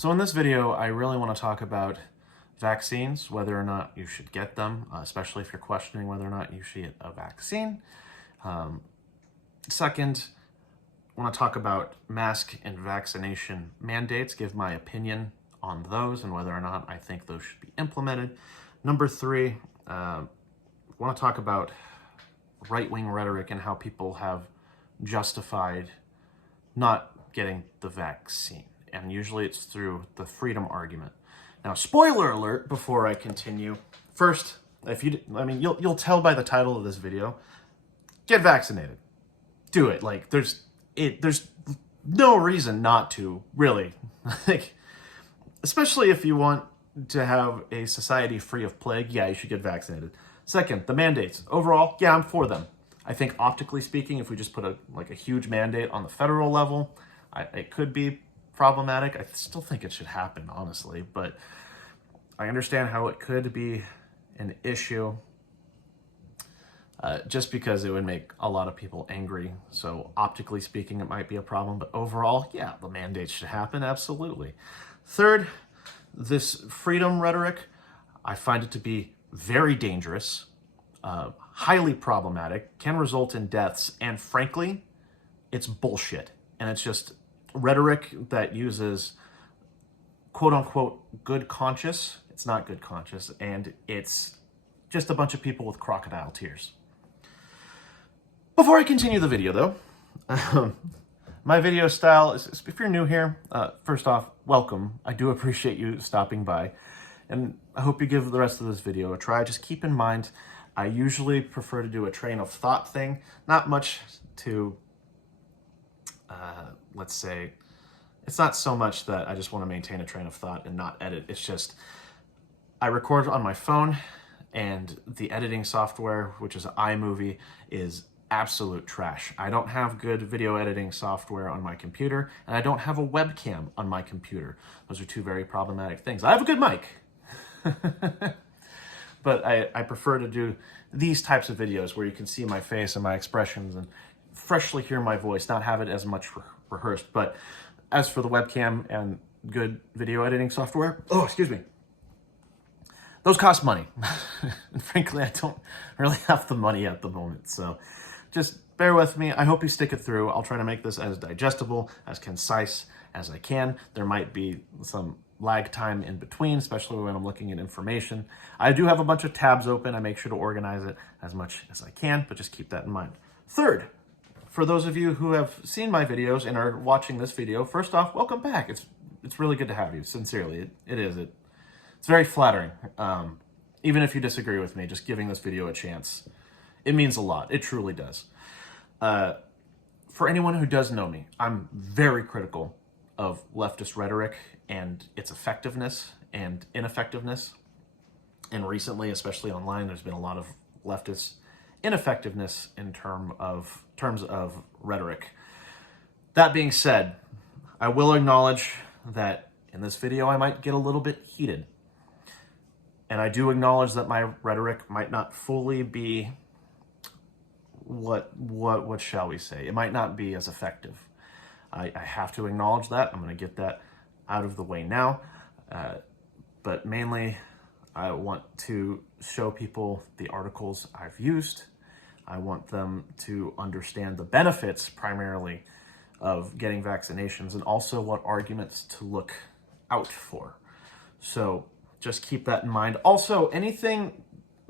So in this video, I really want to talk about vaccines, whether or not you should get them, especially if you're questioning whether or not you should get a vaccine. Second, I want to talk about mask and vaccination mandates, give my opinion on those and whether or not I think those should be implemented. Number three, I want to talk about right-wing rhetoric and how people have justified not getting the vaccine. And usually it's through the freedom argument. Now, spoiler alert before I continue. First, you'll tell by the title of this video, get vaccinated. Do it. Like, there's no reason not to, really. Like, especially if you want to have a society free of plague, yeah, you should get vaccinated. Second, the mandates. Overall, yeah, I'm for them. I think optically speaking, if we just put a huge mandate on the federal level, it could be problematic. I still think it should happen, honestly, but I understand how it could be an issue just because it would make a lot of people angry. So optically speaking, it might be a problem, but overall, yeah, the mandate should happen, absolutely. Third, this freedom rhetoric, I find it to be very dangerous, highly problematic, can result in deaths, and frankly, it's bullshit. And it's just rhetoric that uses quote-unquote good conscience. It's not good conscience, and it's just a bunch of people with crocodile tears. Before I continue the video, though, my video style is, if you're new here, first off, welcome. I do appreciate you stopping by, and I hope you give the rest of this video a try. Just keep in mind, I usually prefer to do a train of thought thing, not much to let's say, it's not so much that I just want to maintain a train of thought and not edit. It's just, I record on my phone and the editing software, which is iMovie, is absolute trash. I don't have good video editing software on my computer, and I don't have a webcam on my computer. Those are two very problematic things. I have a good mic, but I prefer to do these types of videos where you can see my face and my expressions and freshly hear my voice, not have it as much rehearsed. But as for the webcam and good video editing software, excuse me, those cost money. And frankly, I don't really have the money at the moment. So just bear with me. I hope you stick it through. I'll try to make this as digestible, as concise as I can. There might be some lag time in between, especially when I'm looking at information. I do have a bunch of tabs open. I make sure to organize it as much as I can, but just keep that in mind. Third, for those of you who have seen my videos and are watching this video, first off, welcome back. It's really good to have you, sincerely. It's very flattering. Even if you disagree with me, just giving this video a chance, it means a lot. It truly does. For anyone who does know me, I'm very critical of leftist rhetoric and its effectiveness and ineffectiveness. And recently, especially online, there's been a lot of leftist ineffectiveness in terms of rhetoric. That being said, I will acknowledge that in this video I might get a little bit heated. And I do acknowledge that my rhetoric might not fully be what shall we say? It might not be as effective. I have to acknowledge that. I'm going to get that out of the way now. But mainly, I want to show people the articles I've used. I want them to understand the benefits, primarily, of getting vaccinations and also what arguments to look out for. So just keep that in mind. Also, anything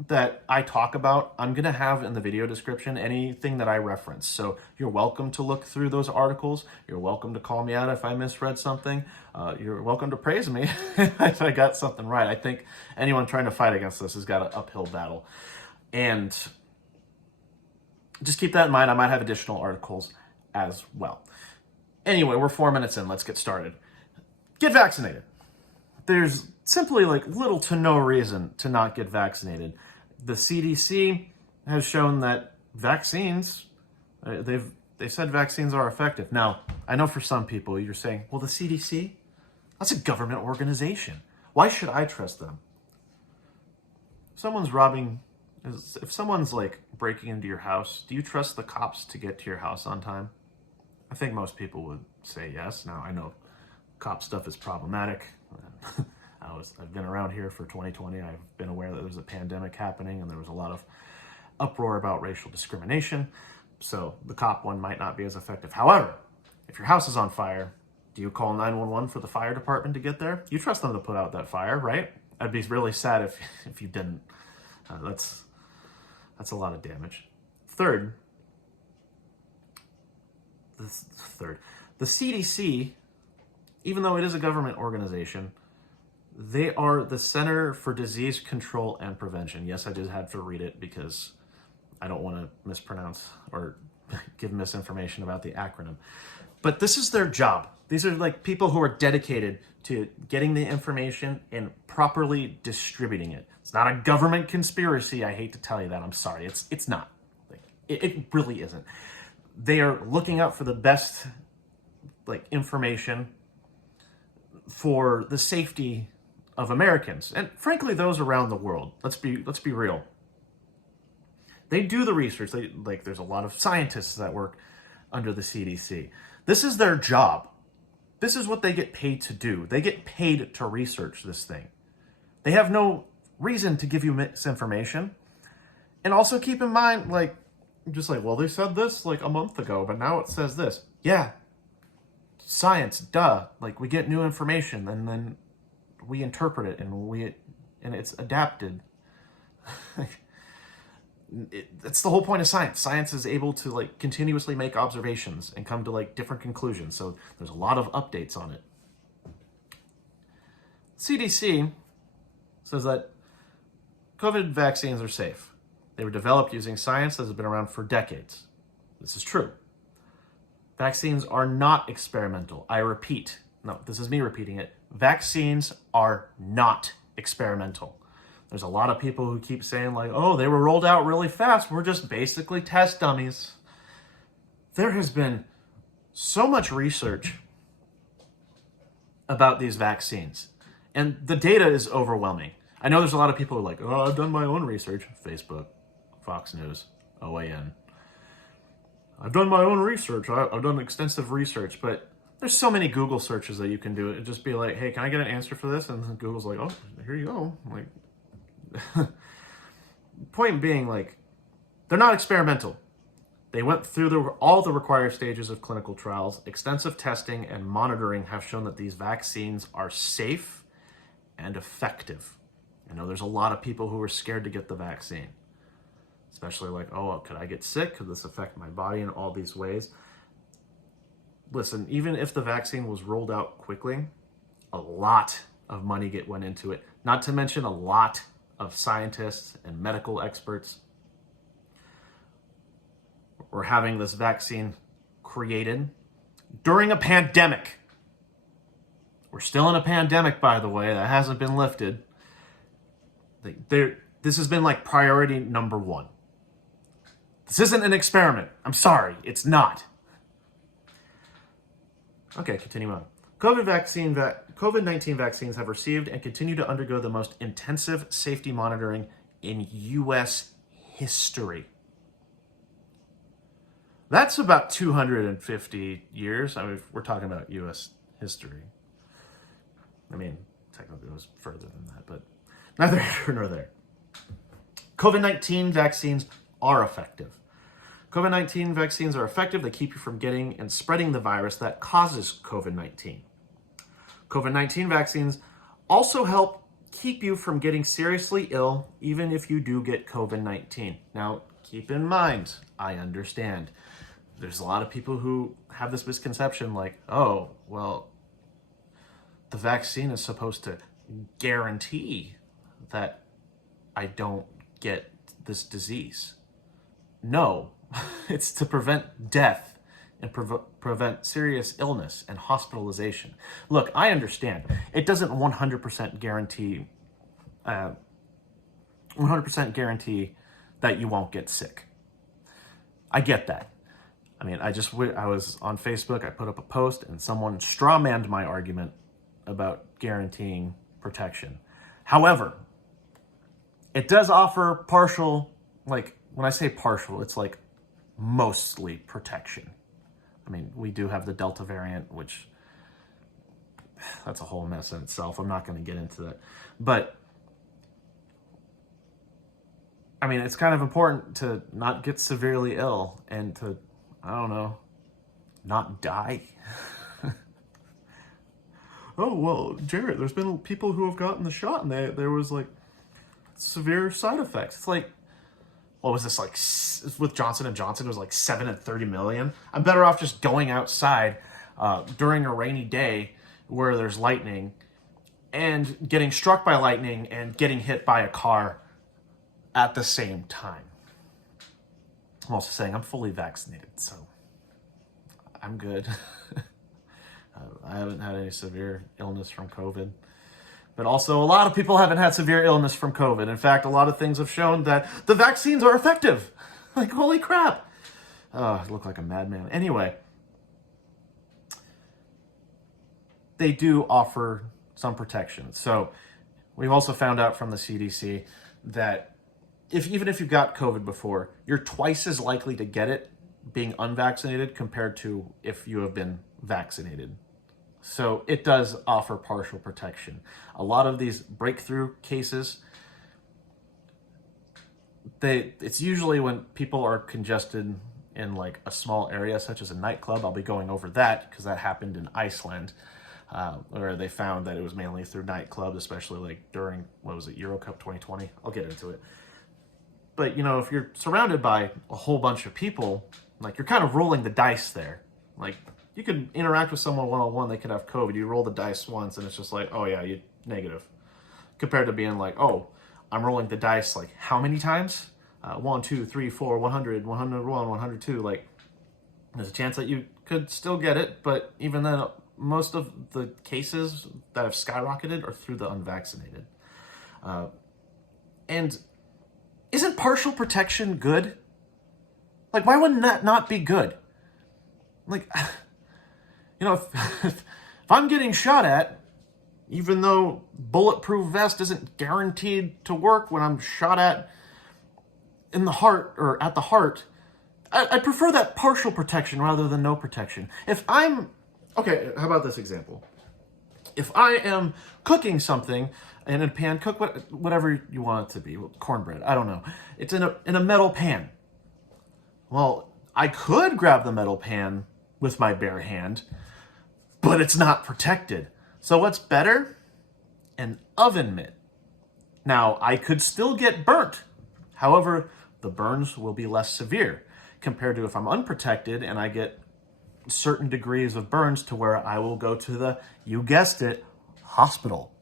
that I talk about, I'm going to have in the video description, anything that I reference. So you're welcome to look through those articles. You're welcome to call me out if I misread something. You're welcome to praise me if I got something right. I think anyone trying to fight against this has got an uphill battle. And just keep that in mind. I might have additional articles as well. Anyway, we're 4 minutes in. Let's get started. Get vaccinated. There's simply little to no reason to not get vaccinated. The CDC has shown that vaccines, they said vaccines are effective. Now, I know for some people you're saying, well, the CDC, that's a government organization. Why should I trust them? If someone's breaking into your house, do you trust the cops to get to your house on time? I think most people would say yes. Now, I know cop stuff is problematic. I've been around here for 2020. I've been aware that there was a pandemic happening and there was a lot of uproar about racial discrimination. So the cop one might not be as effective. However, if your house is on fire, do you call 911 for the fire department to get there? You trust them to put out that fire, right? I'd be really sad if you didn't. That's a lot of damage. Third, the CDC, even though it is a government organization, they are the Center for Disease Control and Prevention. Yes, I just had to read it because I don't want to mispronounce or give misinformation about the acronym. But this is their job. These are like people who are dedicated to getting the information and properly distributing it. It's not a government conspiracy. I hate to tell you that. I'm sorry. It's not. It really isn't. They are looking out for the best information for the safety of Americans and frankly those around the world. Let's be real. They do the research. There's a lot of scientists that work under the CDC. This is their job. This is what they get paid to do. They get paid to research this thing. They have no reason to give you misinformation. And also keep in mind, well, they said this a month ago, but now it says this. Yeah, science, duh. We get new information and then we interpret it and it's adapted. That's the whole point of science. Science is able to continuously make observations and come to different conclusions. So there's a lot of updates on it. CDC says that COVID vaccines are safe. They were developed using science that has been around for decades. This is true. Vaccines are not experimental. I repeat, no, this is me repeating it. Vaccines are not experimental. There's a lot of people who keep saying oh, they were rolled out really fast. We're just basically test dummies. There has been so much research about these vaccines, and the data is overwhelming. I know there's a lot of people who are oh, I've done my own research. Facebook, Fox News, OAN. I've done my own research. I've done extensive research, but there's so many Google searches that you can do. It'd just be hey, can I get an answer for this? And Google's oh, here you go. Point being, they're not experimental. They went through all the required stages of clinical trials. Extensive testing and monitoring have shown that these vaccines are safe and effective. I know there's a lot of people who are scared to get the vaccine, especially oh, could I get sick? Could this affect my body in all these ways? Listen, even if the vaccine was rolled out quickly, a lot of money went into it. Not to mention a lot of scientists and medical experts were having this vaccine created during a pandemic. We're still in a pandemic, by the way. That hasn't been lifted. This has been priority number one. This isn't an experiment. I'm sorry, it's not. Okay, continue on. COVID-19 vaccines have received and continue to undergo the most intensive safety monitoring in U.S. history. That's about 250 years. I mean, we're talking about U.S. history. I mean, technically it was further than that, but neither here nor there. COVID-19 vaccines are effective. COVID-19 vaccines are effective. They keep you from getting and spreading the virus that causes COVID-19. COVID-19 vaccines also help keep you from getting seriously ill, even if you do get COVID-19. Now, keep in mind, I understand. There's a lot of people who have this misconception oh, well, the vaccine is supposed to guarantee that I don't get this disease. No, it's to prevent death and prevent serious illness and hospitalization. Look, I understand. It doesn't 100% guarantee 100% guarantee that you won't get sick. I get that. I mean, I was on Facebook, I put up a post, and someone strawmanned my argument about guaranteeing protection. However, it does offer partial, when I say partial, it's mostly protection. I mean, we do have the Delta variant, which that's a whole mess in itself. I'm not going to get into that. But, I mean, it's kind of important to not get severely ill and to, I don't know, not die. Oh, well, Jarrett, there's been people who have gotten the shot and there was like severe side effects. It's like, what was this, like, with Johnson & Johnson, it was like 7 and 30 million. I'm better off just going outside during a rainy day where there's lightning and getting struck by lightning and getting hit by a car at the same time. I'm also saying I'm fully vaccinated, so I'm good. I haven't had any severe illness from COVID. But also, a lot of people haven't had severe illness from COVID. In fact, a lot of things have shown that the vaccines are effective. Like, holy crap. Oh, I look like a madman. Anyway, they do offer some protection. So we've also found out from the CDC that even if you've got COVID before, you're twice as likely to get it being unvaccinated compared to if you have been vaccinated. So it does offer partial protection. A lot of these breakthrough cases, it's usually when people are congested in like a small area, such as a nightclub. I'll be going over that because that happened in Iceland, where they found that it was mainly through nightclubs, especially like during, what was it, Euro Cup 2020? I'll get into it. But, you know, if you're surrounded by a whole bunch of people, like, you're kind of rolling the dice there. Like, you could interact with someone one-on-one, they could have COVID. You roll the dice once, and it's just like, oh, yeah, you're negative. Compared to being like, oh, I'm rolling the dice, like, how many times? 1, 2, 3, 4, 100, 101, 102. Like, there's a chance that you could still get it, but even then, most of the cases that have skyrocketed are through the unvaccinated. And isn't partial protection good? Like, why wouldn't that not be good? Like, you know, if I'm getting shot at, even though bulletproof vest isn't guaranteed to work when I'm shot at in the heart or at the heart, I prefer that partial protection rather than no protection. Okay, how about this example? If I am cooking something in a pan, cook whatever you want it to be, cornbread, I don't know. It's in a metal pan. Well, I could grab the metal pan with my bare hand, but it's not protected. So what's better? An oven mitt. Now, I could still get burnt. However, the burns will be less severe compared to if I'm unprotected and I get certain degrees of burns to where I will go to the, you guessed it, hospital.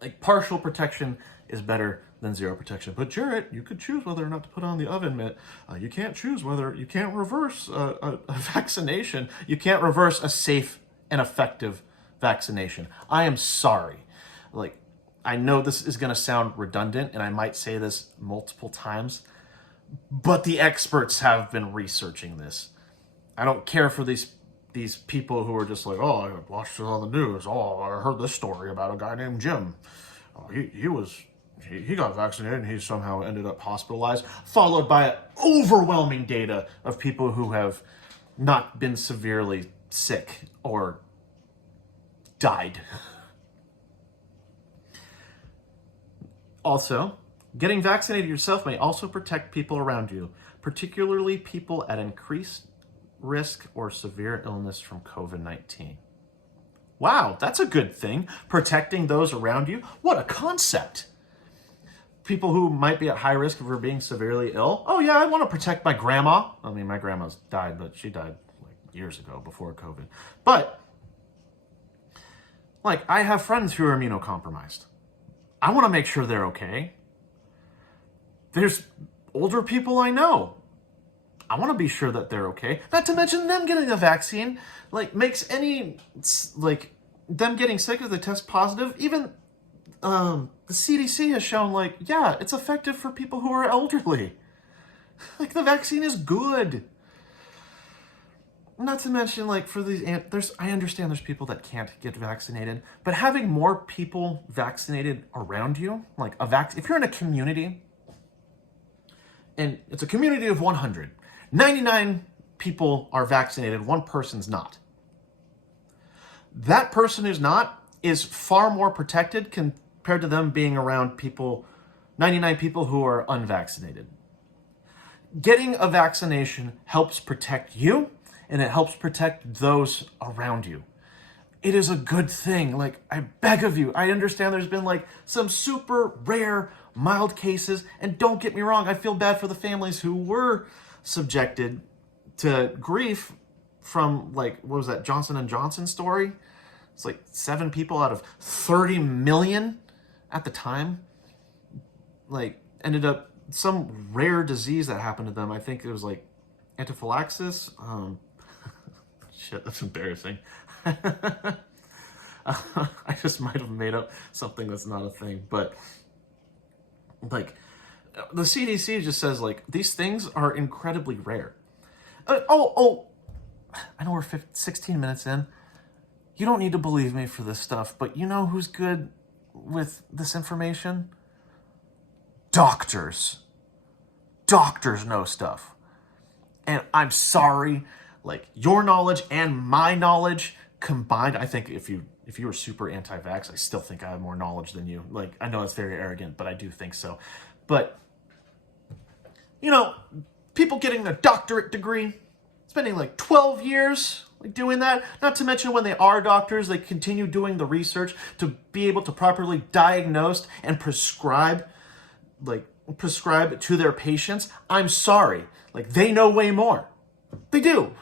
Like, partial protection is better than zero protection. But Jarrett, you could choose whether or not to put on the oven mitt. You can't choose whether, you can't reverse a vaccination. You can't reverse a safe and effective vaccination. I am sorry. Like, I know this is going to sound redundant, and I might say this multiple times, but the experts have been researching this. I don't care for these people who are just like, oh, I watched it on the news. Oh, I heard this story about a guy named Jim. Oh, he got vaccinated and he somehow ended up hospitalized, followed by overwhelming data of people who have not been severely sick or died. Also, getting vaccinated yourself may also protect people around you, particularly people at increased risk or severe illness from COVID-19. Wow, that's a good thing. Protecting those around you. What a concept. People who might be at high risk for being severely ill. Oh yeah, I want to protect my grandma. I mean, my grandma's died, but she died like years ago before COVID. But, like, I have friends who are immunocompromised. I want to make sure they're okay. There's older people I know. I want to be sure that they're okay. Not to mention them getting a vaccine, like, makes any, like, them getting sick if they test positive, even the CDC has shown, like, yeah, it's effective for people who are elderly. Like, the vaccine is good. Not to mention, like, for these, I understand there's people that can't get vaccinated, but having more people vaccinated around you, like, if you're in a community, and it's a community of 100, 99 people are vaccinated, one person's not. That person who's not is far more protected compared to them being around 99 people who are unvaccinated. Getting a vaccination helps protect you, and it helps protect those around you. It is a good thing. Like, I beg of you, I understand there's been like some super rare, mild cases, and don't get me wrong, I feel bad for the families who were subjected to grief from, like, what was that Johnson & Johnson story? It's like 7 people out of 30 million at the time, like, ended up some rare disease that happened to them. I think it was like anaphylaxis. Shit, that's embarrassing. I just might have made up something that's not a thing, but like the CDC just says like these things are incredibly rare. I know we're 16 minutes in. You don't need to believe me for this stuff, but you know who's good with this information? Doctors. Doctors know stuff. And I'm sorry, like your knowledge and my knowledge combined, I think if you were super anti-vax, I still think I have more knowledge than you. Like, I know it's very arrogant, but I do think so. But, you know, people getting a doctorate degree, spending like 12 years like doing that, not to mention when they are doctors, they continue doing the research to be able to properly diagnose and prescribe to their patients. I'm sorry. Like, they know way more. They do.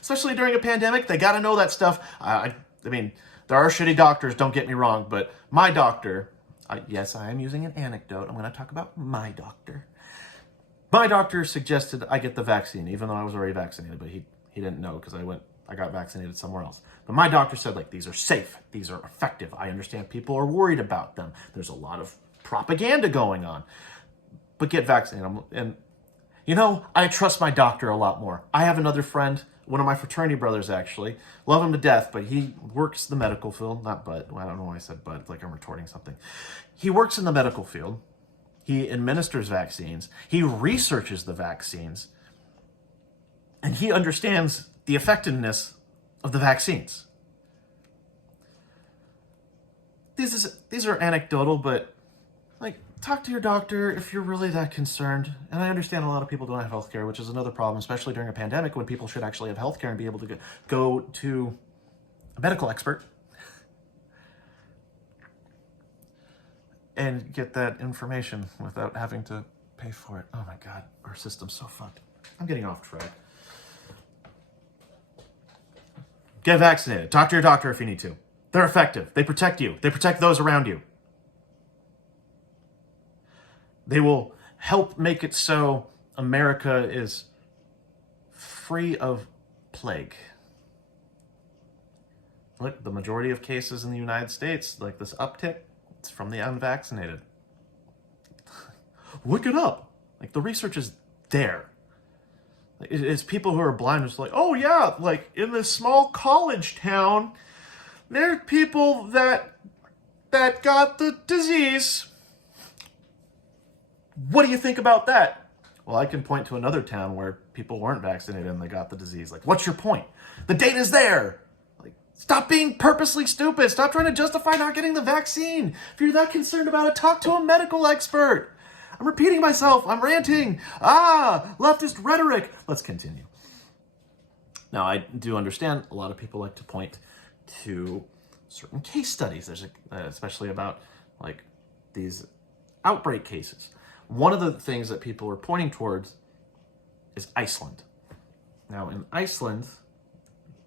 Especially during a pandemic, they got to know that stuff. I mean, there are shitty doctors, don't get me wrong, but my doctor, yes, I am using an anecdote. I'm going to talk about my doctor. My doctor suggested I get the vaccine, even though I was already vaccinated, but he didn't know because I got vaccinated somewhere else. But my doctor said, like, these are safe. These are effective. I understand people are worried about them. There's a lot of propaganda going on. But get vaccinated. And, you know, I trust my doctor a lot more. I have another friend, one of my fraternity brothers, actually. Love him to death, but he works the medical field. Not but. I don't know why I said but. It's like I'm retorting something. He works in the medical field. He administers vaccines. He researches the vaccines. And he understands the effectiveness of the vaccines. These are anecdotal, but like, talk to your doctor if you're really that concerned. And I understand a lot of people don't have healthcare, which is another problem, especially during a pandemic when people should actually have healthcare and be able to go to a medical expert and get that information without having to pay for it. Oh my God, our system's so fucked. I'm getting off track. Get vaccinated. Talk to your doctor if you need to. They're effective. They protect you. They protect those around you. They will help make it so America is free of plague. Look, the majority of cases in the United States, like this uptick, it's from the unvaccinated. Look it up. Like, the research is there. It's people who are blind who's like, oh yeah, like in this small college town, there are people that got the disease. What do you think about that? Well, I can point to another town where people weren't vaccinated and they got the disease. Like, what's your point? The data's there. Like, stop being purposely stupid. Stop trying to justify not getting the vaccine. If you're that concerned about it, talk to a medical expert. I'm repeating myself. I'm ranting. Leftist rhetoric. Let's continue. Now, I do understand a lot of people like to point to certain case studies. There's especially about like these outbreak cases. One of the things that people are pointing towards is Iceland. Now, in Iceland,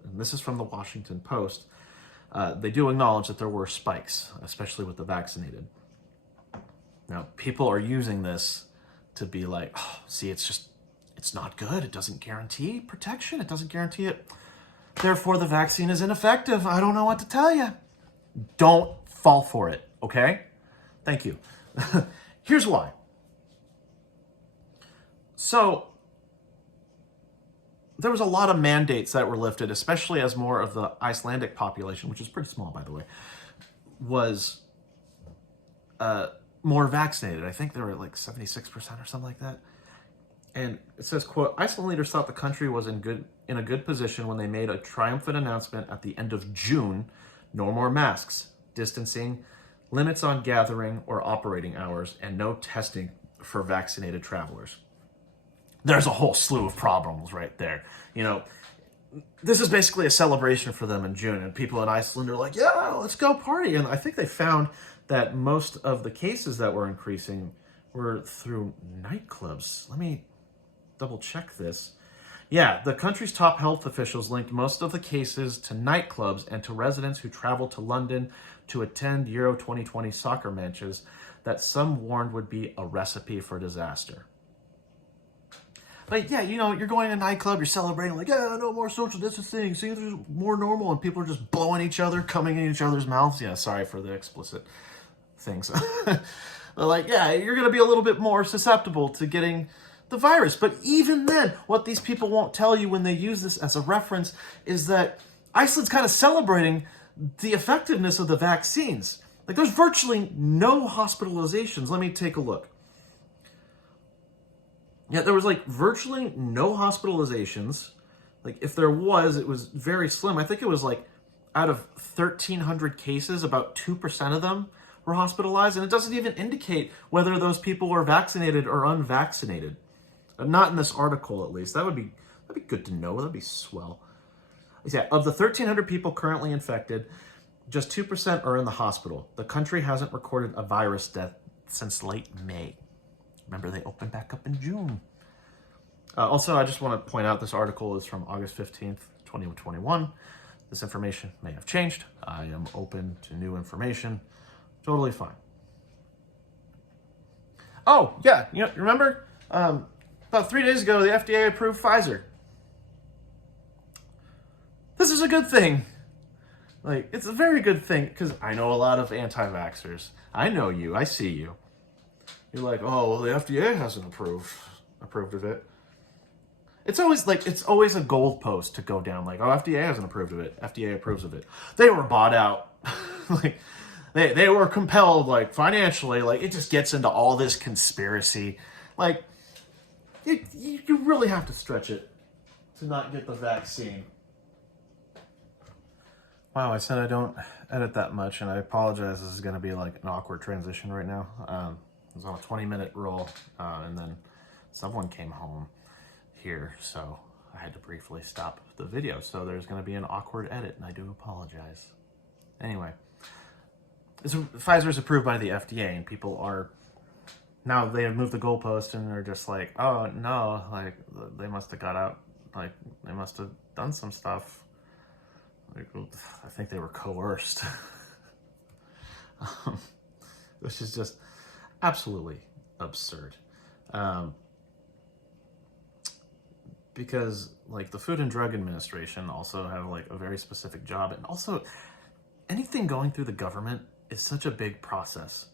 and this is from the Washington Post, they do acknowledge that there were spikes, especially with the vaccinated. Now, people are using this to be like, oh, see, it's not good. It doesn't guarantee protection. It doesn't guarantee it. Therefore, the vaccine is ineffective. I don't know what to tell you. Don't fall for it, okay? Thank you. Here's why. So, there was a lot of mandates that were lifted, especially as more of the Icelandic population, which is pretty small, by the way, was more vaccinated. I think they were like 76% or something like that. And it says, quote, Iceland leaders thought the country was in a good position when they made a triumphant announcement at the end of June: no more masks, distancing, limits on gathering or operating hours, and no testing for vaccinated travelers. There's a whole slew of problems right there. You know, this is basically a celebration for them in June, and people in Iceland are like, yeah, let's go party. And I think they found that most of the cases that were increasing were through nightclubs. Let me double check this. Yeah, the country's top health officials linked most of the cases to nightclubs and to residents who traveled to London to attend Euro 2020 soccer matches that some warned would be a recipe for disaster. But yeah, you know, you're going to a nightclub, you're celebrating, like, yeah, no more social distancing, see, there's more normal, and people are just blowing each other, coming in each other's mouths. Yeah, sorry for the explicit things. But like, yeah, you're going to be a little bit more susceptible to getting the virus. But even then, what these people won't tell you when they use this as a reference is that Iceland's kind of celebrating the effectiveness of the vaccines. Like, there's virtually no hospitalizations. Let me take a look. Yeah, there was like virtually no hospitalizations. Like, if there was, it was very slim. I think it was like out of 1,300 cases, about 2% of them were hospitalized. And it doesn't even indicate whether those people were vaccinated or unvaccinated. Not in this article, at least. That'd be good to know. That'd be swell. Yeah, of the 1,300 people currently infected, just 2% are in the hospital. The country hasn't recorded a virus death since late May. Remember, they opened back up in June. Also, I just want to point out this article is from August 15th, 2021. This information may have changed. I am open to new information. Totally fine. Oh, yeah, you know, remember? About 3 days ago, the FDA approved Pfizer. This is a good thing. Like, it's a very good thing, because I know a lot of anti-vaxxers. I know you. I see you. You're like, oh, well, the FDA hasn't approved of it. It's always a goalpost to go down. Like, oh, FDA hasn't approved of it. FDA approves of it. They were bought out. Like, they were compelled, like, financially. Like, it just gets into all this conspiracy. Like, you really have to stretch it to not get the vaccine. Wow, I said I don't edit that much, and I apologize. This is going to be like an awkward transition right now. It was on a 20-minute roll, and then someone came home here, so I had to briefly stop the video. So there's going to be an awkward edit, and I do apologize. Anyway, Pfizer's approved by the FDA, and people are now, they have moved the goalpost, and they're just like, oh no, like they must have got out, like they must have done some stuff. Like, I think they were coerced, which is just absolutely absurd. Because like the Food and Drug Administration also have like a very specific job, and also anything going through the government is such a big process.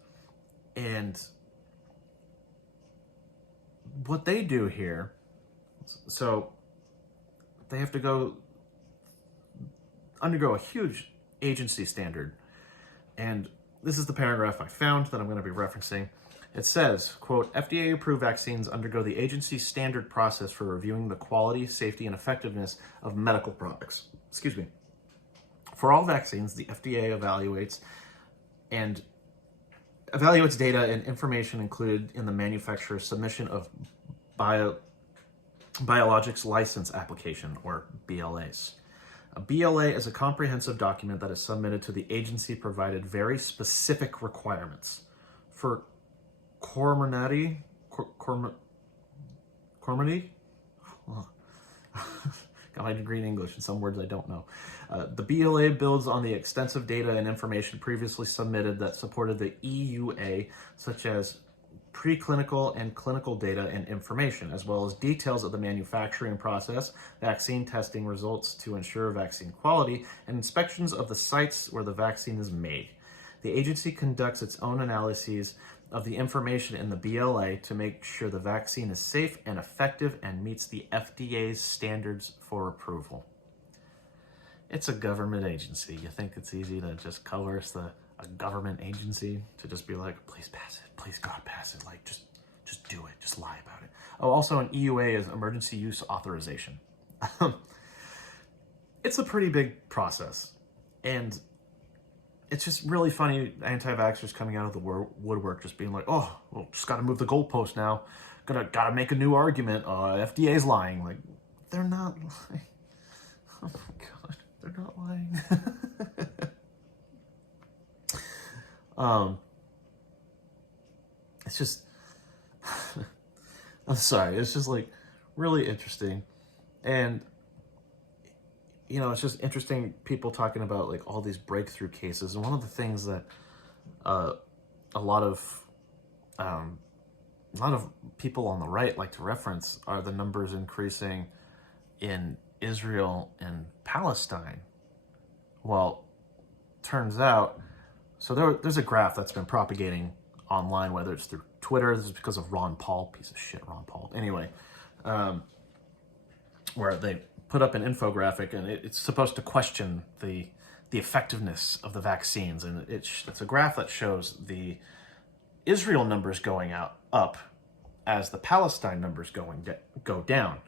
And what they do here, so they have to undergo a huge agency standard. And this is the paragraph I found that I'm going to be referencing. It says, quote, FDA-approved vaccines undergo the agency standard process for reviewing the quality, safety, and effectiveness of medical products. Excuse me. For all vaccines, the FDA evaluates data and information included in the manufacturer's submission of biologics license application, or BLAs. A BLA is a comprehensive document that is submitted to the agency provided very specific requirements. For Comirnaty? Got my degree in English, and some words I don't know. The BLA builds on the extensive data and information previously submitted that supported the EUA, such as preclinical and clinical data and information, as well as details of the manufacturing process, vaccine testing results to ensure vaccine quality, and inspections of the sites where the vaccine is made. The agency conducts its own analyses of the information in the BLA to make sure the vaccine is safe and effective and meets the FDA's standards for approval. It's a government agency. You think it's easy to just coerce a government agency to just be like, please pass it, please God pass it, like just Just do it. Just lie about it. Oh, also an EUA is emergency use authorization. It's a pretty big process. And it's just really funny, anti-vaxxers coming out of the woodwork just being like, oh, well, just got to move the goalpost now. Gotta make a new argument. FDA's lying. Like, they're not lying. Oh my God, they're not lying. It's just, I'm sorry, it's just like really interesting. And, you know, it's just interesting people talking about like all these breakthrough cases. And one of the things that a lot of people on the right like to reference are the numbers increasing in Israel and Palestine. Well, turns out, so there's a graph that's been propagating online, whether it's through Twitter. This is because of Ron Paul, piece of shit, Ron Paul. Anyway, where they put up an infographic, and it's supposed to question the effectiveness of the vaccines, and it's a graph that shows the Israel numbers going up as the Palestine numbers go down.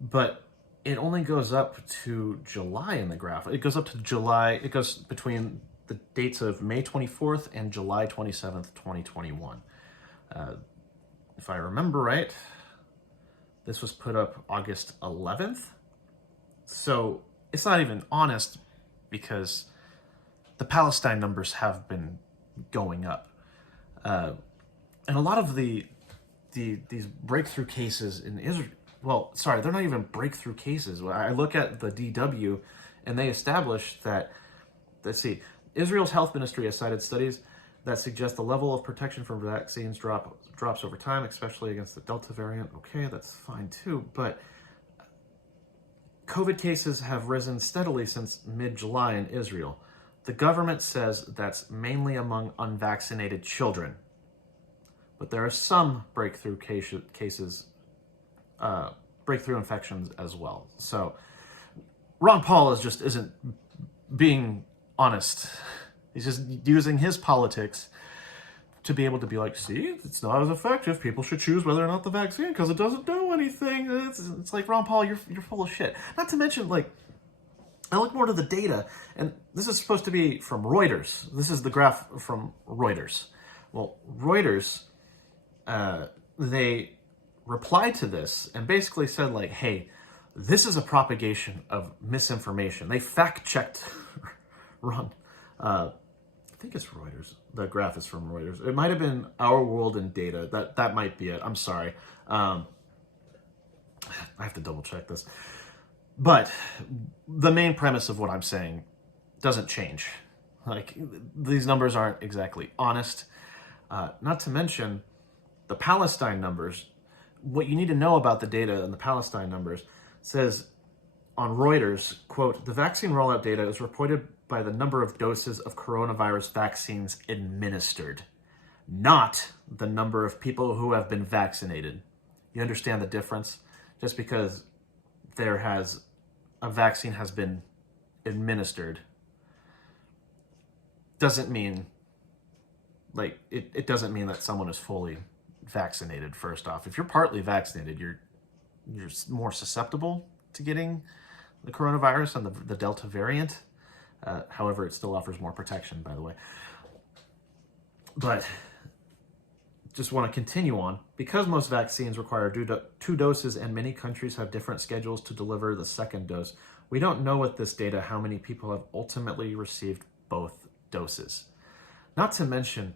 But it only goes up to July in the graph. It goes up to July. It goes between the dates of May 24th and July 27th, 2021. If I remember right, this was put up August 11th. So it's not even honest because the Palestine numbers have been going up. And a lot of these breakthrough cases in Israel, well, sorry, they're not even breakthrough cases. I look at the DW, and they established that, let's see, Israel's health ministry has cited studies that suggest the level of protection from vaccines drops over time, especially against the Delta variant. Okay, that's fine too, but COVID cases have risen steadily since mid-July in Israel. The government says that's mainly among unvaccinated children, but there are some breakthrough cases, breakthrough infections as well. So Ron Paul isn't being honest. He's just using his politics to be able to be like, see, it's not as effective. People should choose whether or not the vaccine because it doesn't do anything. It's like, Ron Paul, you're full of shit. Not to mention, like, I look more to the data, and this is supposed to be from Reuters. This is the graph from Reuters. Well, Reuters, they replied to this and basically said, like, hey, this is a propagation of misinformation. They fact-checked Ron. I think it's Reuters. The graph is from Reuters. It might have been Our World in Data. That might be it. I'm sorry. I have to double check this. But the main premise of what I'm saying doesn't change. Like, these numbers aren't exactly honest. Not to mention the Palestine numbers. What you need to know about the data in the Palestine numbers says on Reuters, quote, the vaccine rollout data is reported by the number of doses of coronavirus vaccines administered, not the number of people who have been vaccinated. You understand the difference? Just because a vaccine has been administered doesn't mean, like, it doesn't mean that someone is fully vaccinated. First off, if you're partly vaccinated, you're more susceptible to getting the coronavirus and the Delta variant. However, it still offers more protection, by the way. But just want to continue on. Because most vaccines require 2 doses and many countries have different schedules to deliver the second dose, we don't know with this data how many people have ultimately received both doses. Not to mention,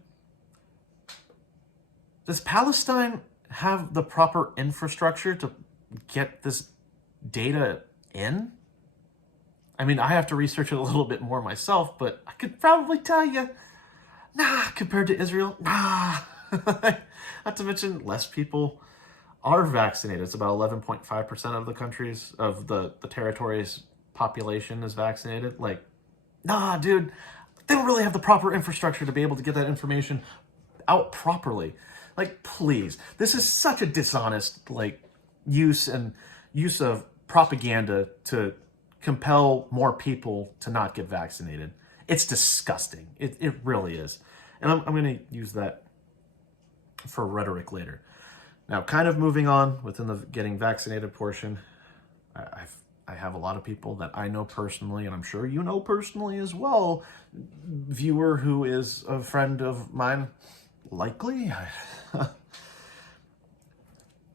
does Palestine have the proper infrastructure to get this data in? I mean, I have to research it a little bit more myself, but I could probably tell you, nah, compared to Israel, nah. Not to mention, less people are vaccinated. It's about 11.5% of the countries, of the territories' population is vaccinated. Like, nah, dude, they don't really have the proper infrastructure to be able to get that information out properly. Like, please, this is such a dishonest, like, use of propaganda to compel more people to not get vaccinated. It's disgusting. It really is. And I'm going to use that for rhetoric later. Now, kind of moving on within the getting vaccinated portion, I have a lot of people that I know personally, and I'm sure you know personally as well, viewer who is a friend of mine, likely.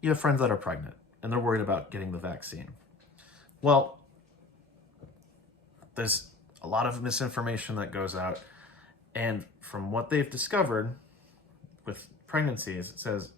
You have friends that are pregnant, and they're worried about getting the vaccine. Well, there's a lot of misinformation that goes out, and from what they've discovered with pregnancies, it says,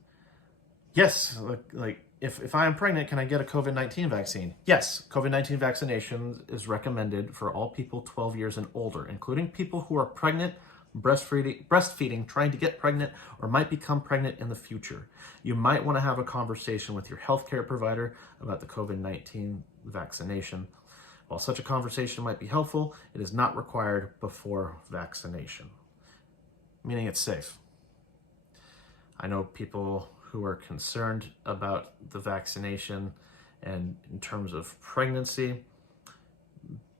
yes, like if I am pregnant, can I get a COVID-19 vaccine? Yes, COVID-19 vaccination is recommended for all people 12 years and older, including people who are pregnant, breastfeeding, trying to get pregnant, or might become pregnant in the future. You might want to have a conversation with your healthcare provider about the COVID-19 vaccination. While such a conversation might be helpful, it is not required before vaccination, meaning it's safe. I know people who are concerned about the vaccination and in terms of pregnancy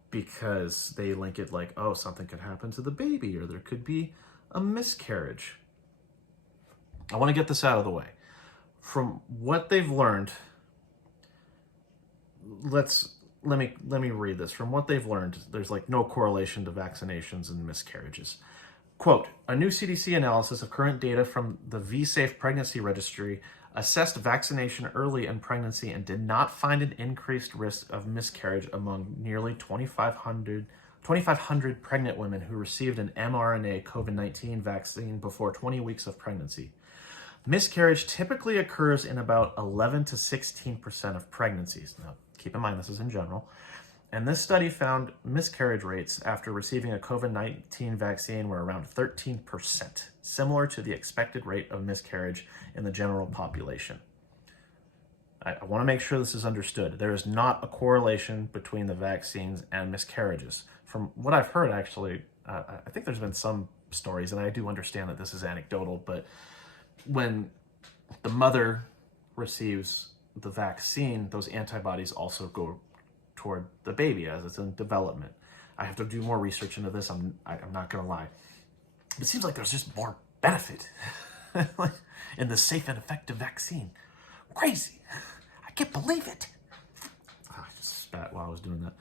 because they link it like, oh, something could happen to the baby or there could be a miscarriage. I want to get this out of the way. From what they've learned, let me read this. From what they've learned, there's like no correlation to vaccinations and miscarriages. Quote, a new CDC analysis of current data from the VSafe Pregnancy Registry assessed vaccination early in pregnancy and did not find an increased risk of miscarriage among nearly 2,500 pregnant women who received an mRNA COVID-19 vaccine before 20 weeks of pregnancy. Miscarriage typically occurs in about 11 to 16% of pregnancies. Now, keep in mind, this is in general. And this study found miscarriage rates after receiving a COVID-19 vaccine were around 13%, similar to the expected rate of miscarriage in the general population. I want to make sure this is understood. There is not a correlation between the vaccines and miscarriages. From what I've heard, actually, I think there's been some stories, and I do understand that this is anecdotal, but when the mother receives the vaccine, those antibodies also go toward the baby as it's in development. I have to do more research into this. I'm not going to lie. It seems like there's just more benefit in the safe and effective vaccine. Crazy. I can't believe it. I just spat while I was doing that.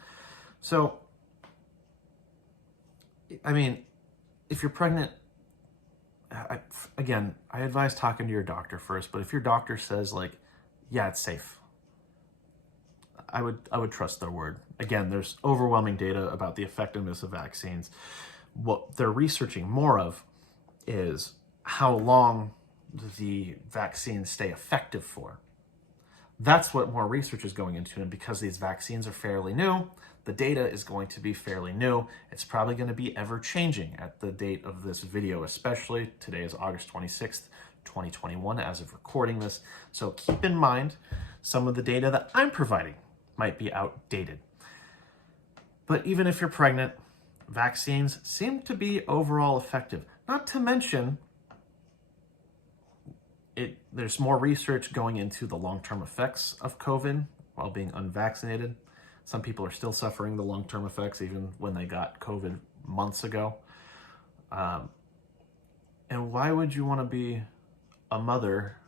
So, I mean, if you're pregnant, I advise talking to your doctor first, but if your doctor says like, yeah, it's safe, I would trust their word. Again, there's overwhelming data about the effectiveness of vaccines. What they're researching more of is how long the vaccines stay effective for. That's what more research is going into, and because these vaccines are fairly new, the data is going to be fairly new. It's probably going to be ever-changing at the date of this video, especially. Today is August 26th, 2021, as of recording this. So keep in mind some of the data that I'm providing might be outdated. But even if you're pregnant, vaccines seem to be overall effective. Not to mention, there's more research going into the long-term effects of COVID while being unvaccinated. Some people are still suffering the long-term effects even when they got COVID months ago. And why would you want to be a mother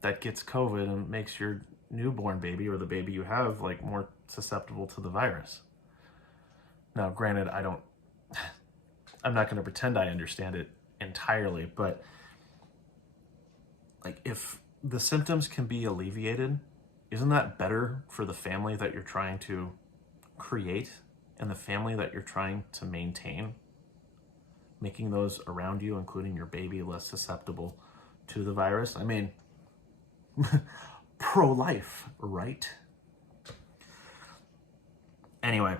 that gets COVID and makes your newborn baby or the baby you have like more susceptible to the virus? Now, granted, I'm not going to pretend I understand it entirely, but like if the symptoms can be alleviated, isn't that better for the family that you're trying to create and the family that you're trying to maintain, making those around you, including your baby, less susceptible to the virus? I mean, pro-life, right? Anyway,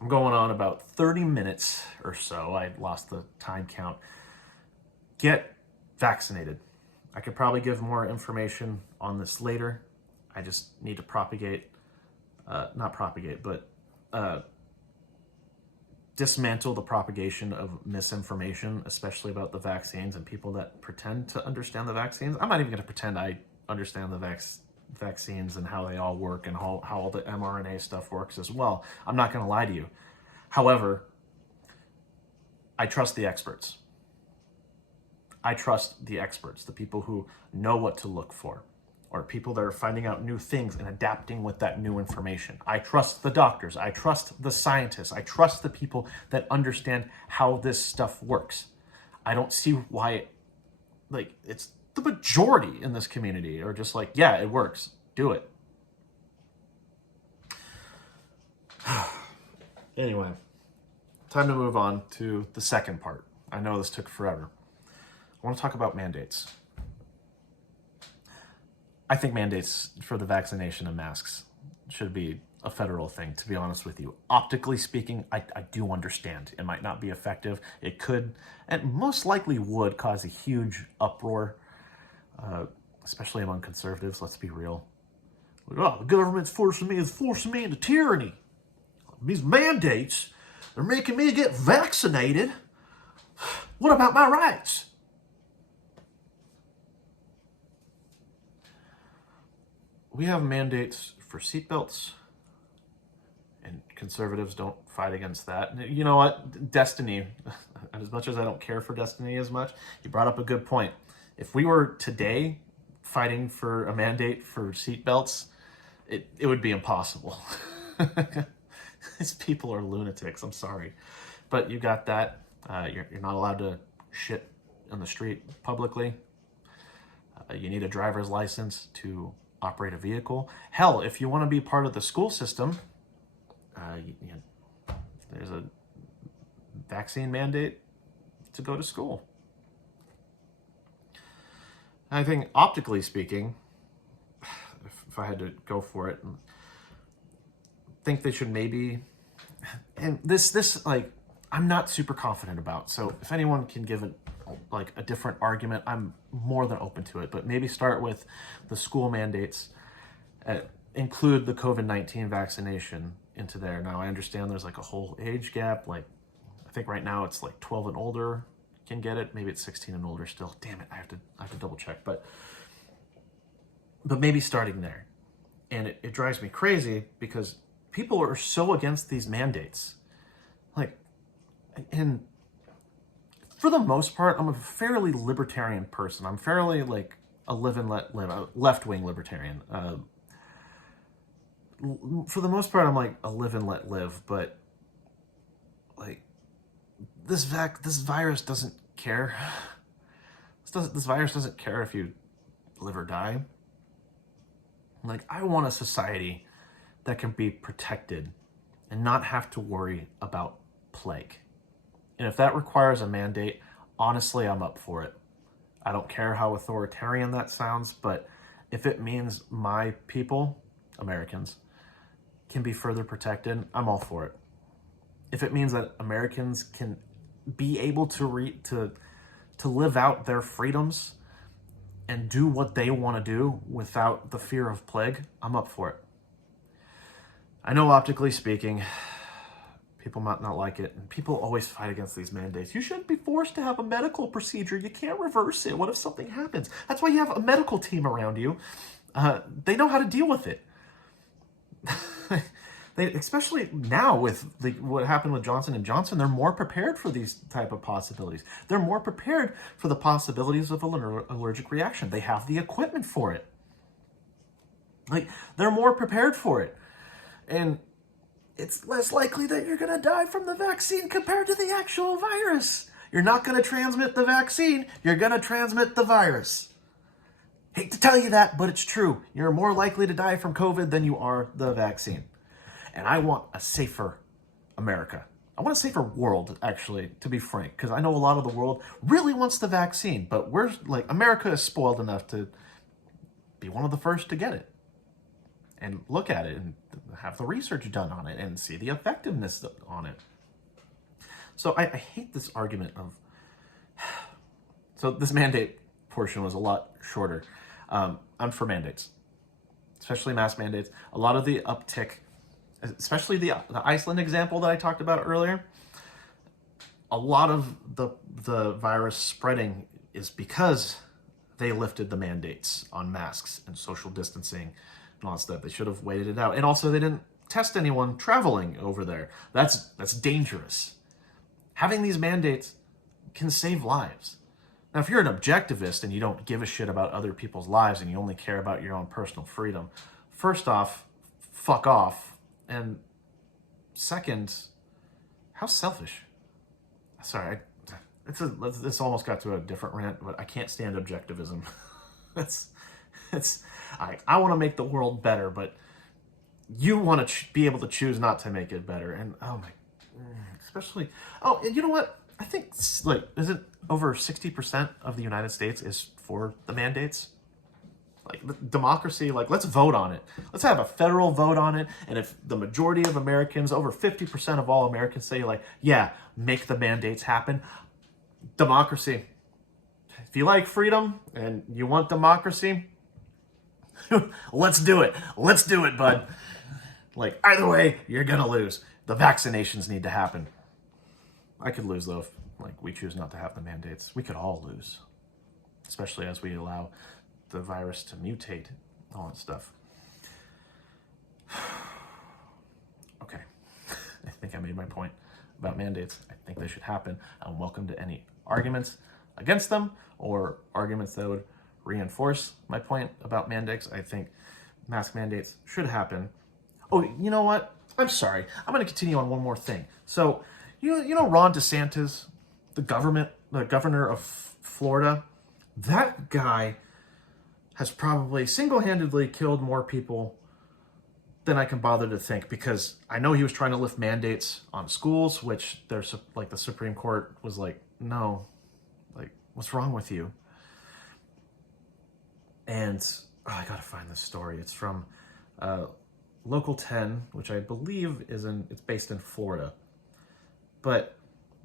I'm going on about 30 minutes or so. I lost the time count. Get vaccinated. I could probably give more information on this later. I just need to dismantle the propagation of misinformation, especially about the vaccines and people that pretend to understand the vaccines. I'm not even going to pretend I understand the vaccines and how they all work and how all the mRNA stuff works as well. I'm not going to lie to you. However, I trust the experts. I trust the experts, the people who know what to look for, or people that are finding out new things and adapting with that new information. I trust the doctors. I trust the scientists. I trust the people that understand how this stuff works. I don't see why it's the majority in this community are just like, yeah, it works. Do it. Anyway, time to move on to the second part. I know this took forever. I want to talk about mandates. I think mandates for the vaccination of masks should be a federal thing, to be honest with you. Optically speaking, I do understand. It might not be effective. It could, and most likely would, cause a huge uproar, especially among conservatives. Let's be real. Oh, the government's forcing me into tyranny. These mandates, they're making me get vaccinated. What about my rights? We have mandates for seatbelts, and conservatives don't fight against that. You know what? Destiny, as much as I don't care for Destiny as much, you brought up a good point. If we were today fighting for a mandate for seatbelts, it would be impossible. These people are lunatics, I'm sorry. But you got that. You're not allowed to shit on the street publicly. You need a driver's license to operate a vehicle. Hell, if you want to be part of the school system, there's a vaccine mandate to go to school. I think optically speaking, if I had to go for it, think they should maybe, and this I'm not super confident about. So if anyone can give it a different argument, I'm more than open to it. But maybe start with the school mandates, include the COVID-19 vaccination into there. Now I understand there's a whole age gap. I think right now it's 12 and older can get it. Maybe it's 16 and older still. Damn it, I have to double check. But maybe starting there. And it drives me crazy because people are so against these mandates. And for the most part, I'm a fairly libertarian person. I'm fairly a live and let live, a left-wing libertarian. For the most part, I'm a live and let live, but this virus doesn't care. This virus doesn't care if you live or die. I want a society that can be protected and not have to worry about plague. And if that requires a mandate, honestly, I'm up for it. I don't care how authoritarian that sounds, but if it means my people, Americans, can be further protected, I'm all for it. If it means that Americans can be able to live out their freedoms and do what they want to do without the fear of plague, I'm up for it. I know optically speaking, people might not like it, and people always fight against these mandates. You shouldn't be forced to have a medical procedure. You can't reverse it. What if something happens? That's why you have a medical team around you. They know how to deal with it. Especially now with what happened with Johnson & Johnson, they're more prepared for these type of possibilities. They're more prepared for the possibilities of an allergic reaction. They have the equipment for it. They're more prepared for it. And it's less likely that you're going to die from the vaccine compared to the actual virus. You're not going to transmit the vaccine. You're going to transmit the virus. Hate to tell you that, but it's true. You're more likely to die from COVID than you are the vaccine. And I want a safer America. I want a safer world, actually, to be frank, because I know a lot of the world really wants the vaccine, but America is spoiled enough to be one of the first to get it and look at it and have the research done on it and see the effectiveness on it. So I hate this argument of, so this mandate portion was a lot shorter. I'm for mandates, especially mask mandates. A lot of the uptick, especially the Iceland example that I talked about earlier, a lot of the virus spreading is because they lifted the mandates on masks and social distancing and all that stuff. They should have waited it out. And also they didn't test anyone traveling over there. That's dangerous. Having these mandates can save lives. Now, if you're an objectivist and you don't give a shit about other people's lives and you only care about your own personal freedom, first off, fuck off. And second, how selfish. Sorry, this almost got to a different rant, but I can't stand objectivism. I want to make the world better, but you want to be able to choose not to make it better. And especially, and you know what? I think, like, is it over 60% of the United States is for the mandates? Like, democracy, like, let's vote on it. Let's have a federal vote on it. And if the majority of Americans, over 50% of all Americans say, like, yeah, make the mandates happen, democracy. If you like freedom and you want democracy, let's do it. Let's do it, bud. Like, either way, you're going to lose. The vaccinations need to happen. I could lose, though, if we choose not to have the mandates. We could all lose, especially as we allow the virus to mutate, all that stuff. Okay, I think I made my point about mandates. I think they should happen. I'm welcome to any arguments against them or arguments that would reinforce my point about mandates. I think mask mandates should happen. Oh, you know what? I'm sorry. I'm going to continue on one more thing. So, you know Ron DeSantis, the governor of Florida? That guy has probably single-handedly killed more people than I can bother to think, because I know he was trying to lift mandates on schools, which there's like the Supreme Court was like, no, like, what's wrong with you? And I gotta find this story. It's from Local 10, which I believe it's based in Florida. But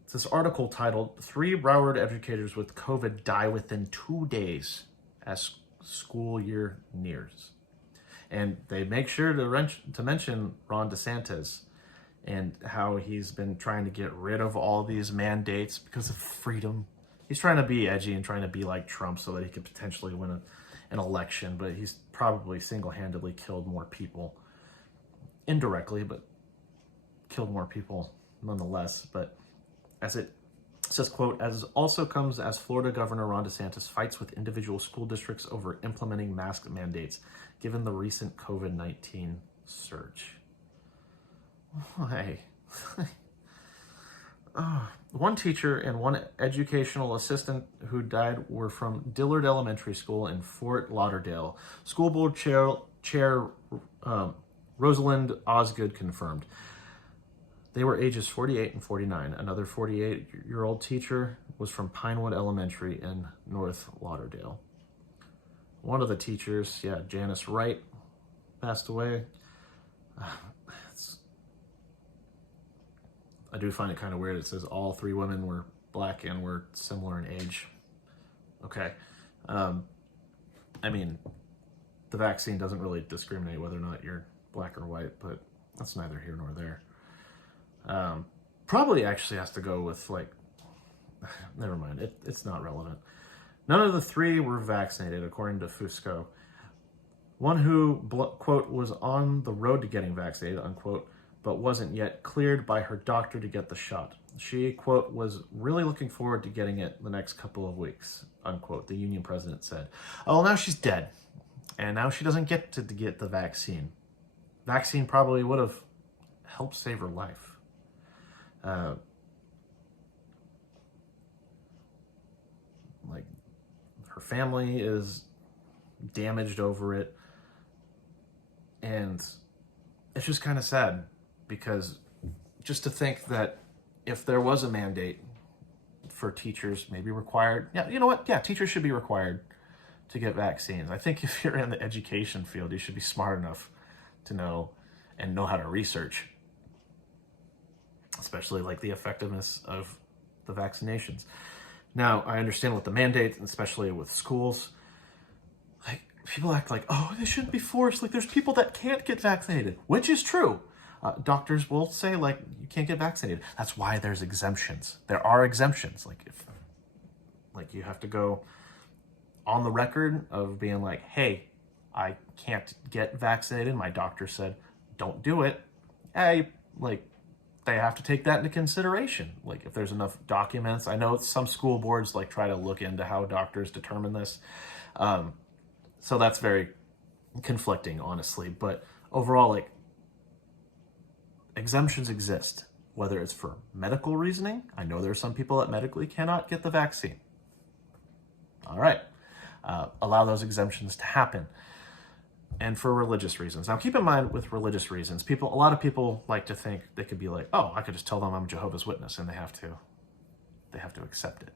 it's this article titled, 3 Broward educators with COVID die within 2 days as school year nears. And they make sure to mention Ron DeSantis and how he's been trying to get rid of all these mandates because of freedom. He's trying to be edgy and trying to be like Trump so that he could potentially win an election, but he's probably single-handedly killed more people indirectly, but killed more people nonetheless. But as it says, quote, as also comes as Florida Governor Ron DeSantis fights with individual school districts over implementing mask mandates, given the recent COVID-19 surge. Why? One teacher and one educational assistant who died were from Dillard Elementary School in Fort Lauderdale. School board chair Rosalind Osgood confirmed. They were ages 48 and 49. Another 48-year-old teacher was from Pinewood Elementary in North Lauderdale. One of the teachers, Janice Wright, passed away. I do find it kind of weird. It says all 3 women were black and were similar in age. Okay. I mean, the vaccine doesn't really discriminate whether or not you're black or white, but that's neither here nor there. Probably actually has to go with, like, never mind. It's not relevant. None of the 3 were vaccinated, according to Fusco. One who, quote, was on the road to getting vaccinated, unquote, but wasn't yet cleared by her doctor to get the shot. She, quote, was really looking forward to getting it the next couple of weeks, unquote, the union president said. Oh, now she's dead. And now she doesn't get to get the vaccine. Vaccine probably would have helped save her life. Like, her family is damaged over it. And it's just kind of sad, because just to think that if there was a mandate for teachers, maybe required, you know what? Yeah, teachers should be required to get vaccines. I think if you're in the education field, you should be smart enough to know how to research, especially like the effectiveness of the vaccinations. Now, I understand with the mandate, especially with schools, like, people act like, oh, they shouldn't be forced. Like, there's people that can't get vaccinated, which is true. Doctors will say, like, you can't get vaccinated. That's why there's exemptions. There are exemptions. Like, you have to go on the record of being like, hey, I can't get vaccinated. My doctor said, don't do it. Hey, like, they have to take that into consideration. Like if there's enough documents, I know some school boards like try to look into how doctors determine this. So that's very conflicting, honestly. But overall, like exemptions exist, whether it's for medical reasoning. I know there are some people that medically cannot get the vaccine. All right. Allow those exemptions to happen. And for religious reasons. Now, keep in mind with religious reasons, a lot of people like to think they could be like, oh, I could just tell them I'm Jehovah's Witness and they have to accept it.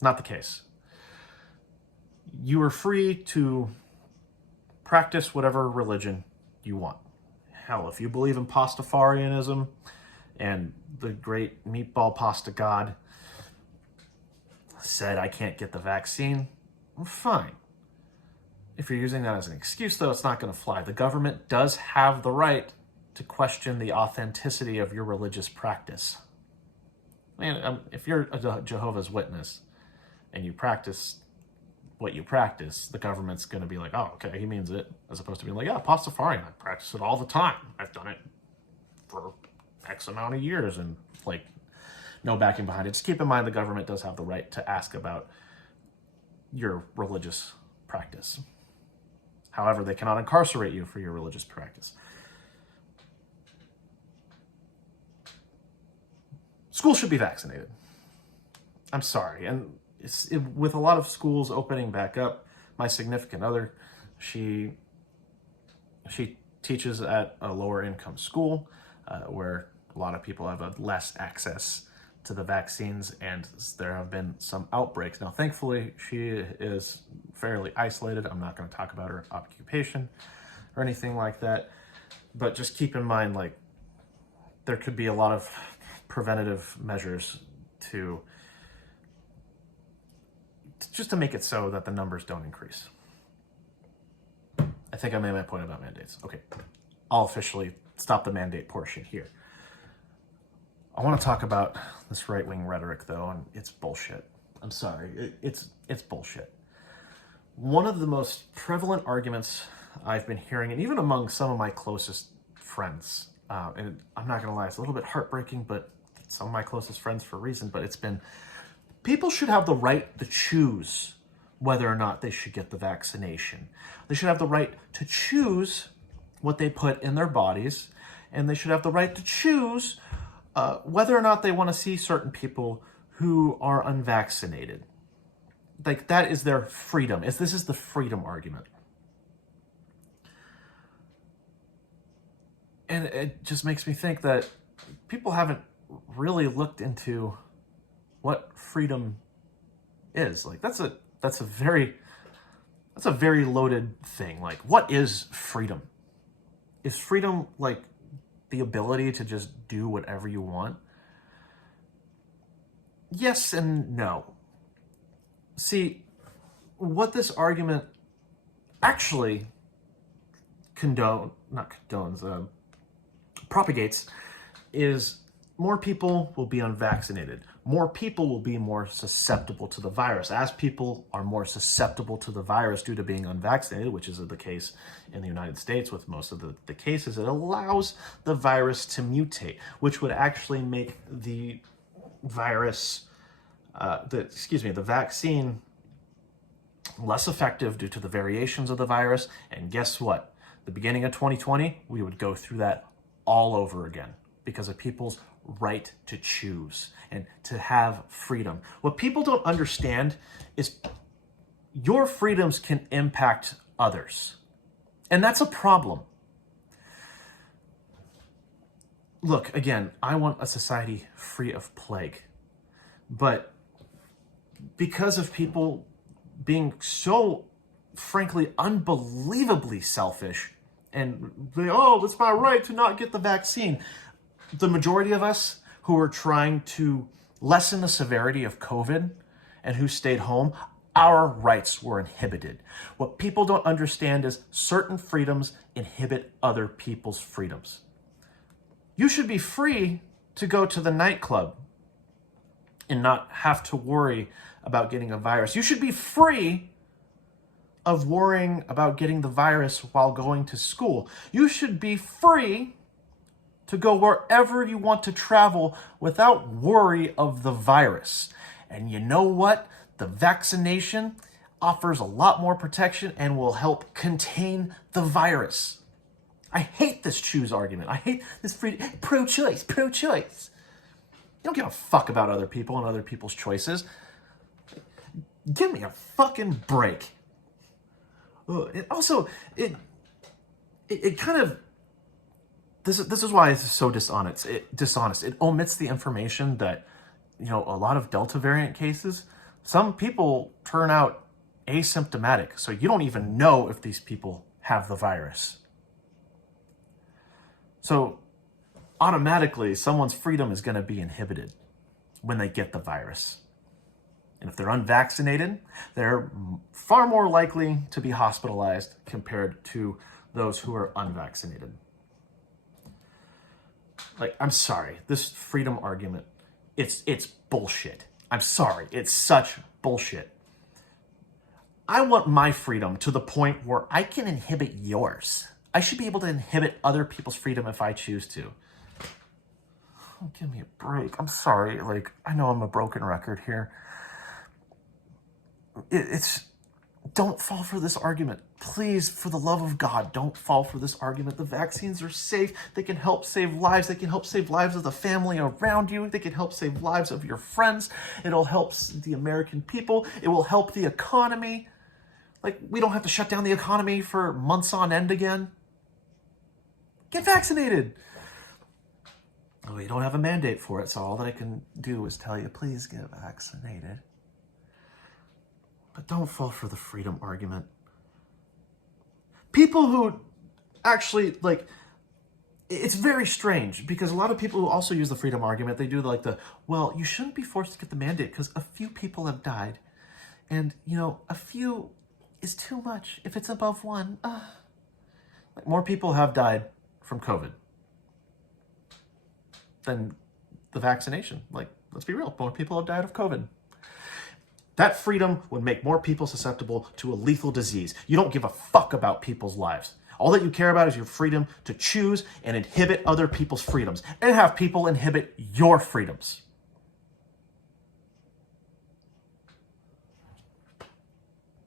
Not the case. You are free to practice whatever religion you want. Hell, if you believe in Pastafarianism and the great meatball pasta god said I can't get the vaccine, well, fine. If you're using that as an excuse, though, it's not going to fly. The government does have the right to question the authenticity of your religious practice. I mean, if you're a Jehovah's Witness and you practice what you practice, the government's going to be like, oh, okay, he means it, as opposed to being like, yeah, Pastafarian, I practice it all the time. I've done it for X amount of years, and like no backing behind it. Just keep in mind the government does have the right to ask about your religious practice. However, they cannot incarcerate you for your religious practice. Schools should be vaccinated. I'm sorry. And with a lot of schools opening back up, my significant other, she teaches at a lower income school where a lot of people have less access to the vaccines, and there have been some outbreaks. Now, thankfully, she is fairly isolated. I'm not going to talk about her occupation or anything like that, but just keep in mind, like, there could be a lot of preventative measures to make it so that the numbers don't increase. I think I made my point about mandates. Okay, I'll officially stop the mandate portion here. I want to talk about this right-wing rhetoric, though, and it's bullshit. I'm sorry. It's bullshit. One of the most prevalent arguments I've been hearing, and even among some of my closest friends, and I'm not going to lie, it's a little bit heartbreaking, but some of my closest friends for a reason, but it's been, people should have the right to choose whether or not they should get the vaccination. They should have the right to choose what they put in their bodies, and they should have the right to choose whether or not they want to see certain people who are unvaccinated. Like, that is their freedom. This is the freedom argument. And it just makes me think that people haven't really looked into what freedom is. Like, that's a very loaded thing. Like, what is freedom? Is freedom like the ability to just do whatever you want? Yes and no. See, what this argument actually propagates is more people will be unvaccinated. More people will be more susceptible to the virus. As people are more susceptible to the virus due to being unvaccinated, which is the case in the United States with most of the cases, it allows the virus to mutate, which would actually make the virus, the vaccine less effective due to the variations of the virus. And guess what? The beginning of 2020, we would go through that all over again because of people's right to choose and to have freedom. What people don't understand is your freedoms can impact others. And that's a problem. Look, again, I want a society free of plague. But because of people being so, frankly, unbelievably selfish, and they, oh, it's my right to not get the vaccine. The majority of us who are trying to lessen the severity of COVID and who stayed home, our rights were inhibited. What people don't understand is certain freedoms inhibit other people's freedoms. You should be free to go to the nightclub and not have to worry about getting a virus. You should be free of worrying about getting the virus while going to school. You should be free to go wherever you want to travel without worry of the virus. And you know what? The vaccination offers a lot more protection and will help contain the virus. I hate this choose argument. I hate this pro-choice. You don't give a fuck about other people and other people's choices. Give me a fucking break. It also, it kind of, this is why it's so dishonest. It omits the information that, you know, a lot of Delta variant cases, some people turn out asymptomatic. So you don't even know if these people have the virus. So automatically, someone's freedom is going to be inhibited when they get the virus. And if they're unvaccinated, they're far more likely to be hospitalized compared to those who are unvaccinated. Like, I'm sorry, this freedom argument, it's bullshit. I'm sorry, it's such bullshit. I want my freedom to the point where I can inhibit yours. I should be able to inhibit other people's freedom if I choose to. Oh, give me a break. I'm sorry. Like, I know I'm a broken record here. Don't fall for this argument. Please, for the love of God, don't fall for this argument. The vaccines are safe. They can help save lives. They can help save lives of the family around you. They can help save lives of your friends. It'll help the American people. It will help the economy. Like, we don't have to shut down the economy for months on end again. Get vaccinated. Oh, you don't have a mandate for it, so all that I can do is tell you, please get vaccinated. But don't fall for the freedom argument. People who actually, like, it's very strange because a lot of people who also use the freedom argument, they do like well, you shouldn't be forced to get the mandate because a few people have died. And, you know, a few is too much if it's above one. Like, more people have died from COVID than the vaccination. Like, let's be real, more people have died of COVID. That freedom would make more people susceptible to a lethal disease. You don't give a fuck about people's lives. All that you care about is your freedom to choose and inhibit other people's freedoms and have people inhibit your freedoms.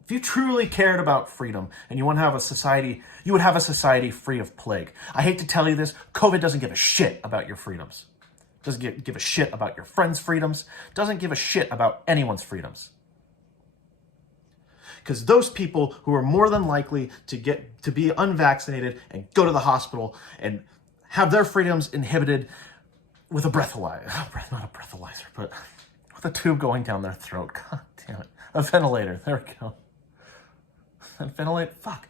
If you truly cared about freedom and you want to have a society, you would have a society free of plague. I hate to tell you this, COVID doesn't give a shit about your freedoms. Doesn't give a shit about your friends' freedoms. Doesn't give a shit about anyone's freedoms. Because those people who are more than likely to be unvaccinated and go to the hospital and have their freedoms inhibited with a breathalyzer, not a breathalyzer, but with a tube going down their throat. God damn it. A ventilator. There we go. A ventilator. Fuck.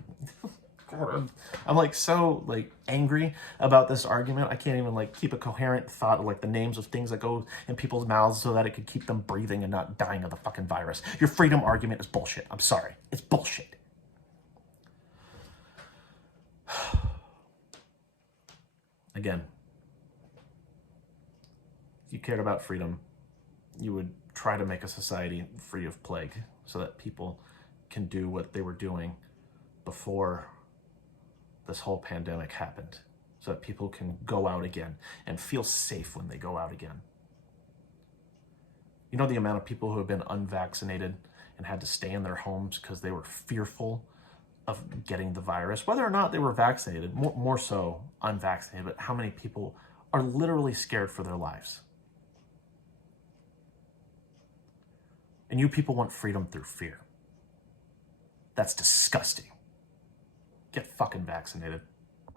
God, I'm like so like angry about this argument. I can't even like keep a coherent thought of like the names of things that go in people's mouths so that it could keep them breathing and not dying of the fucking virus. Your freedom argument is bullshit. I'm sorry. It's bullshit. Again, if you cared about freedom, you would try to make a society free of plague so that people can do what they were doing before this whole pandemic happened, so that people can go out again and feel safe when they go out again. You know the amount of people who have been unvaccinated and had to stay in their homes because they were fearful of getting the virus, whether or not they were vaccinated, more so unvaccinated, but how many people are literally scared for their lives? And you people want freedom through fear. That's disgusting. Get fucking vaccinated.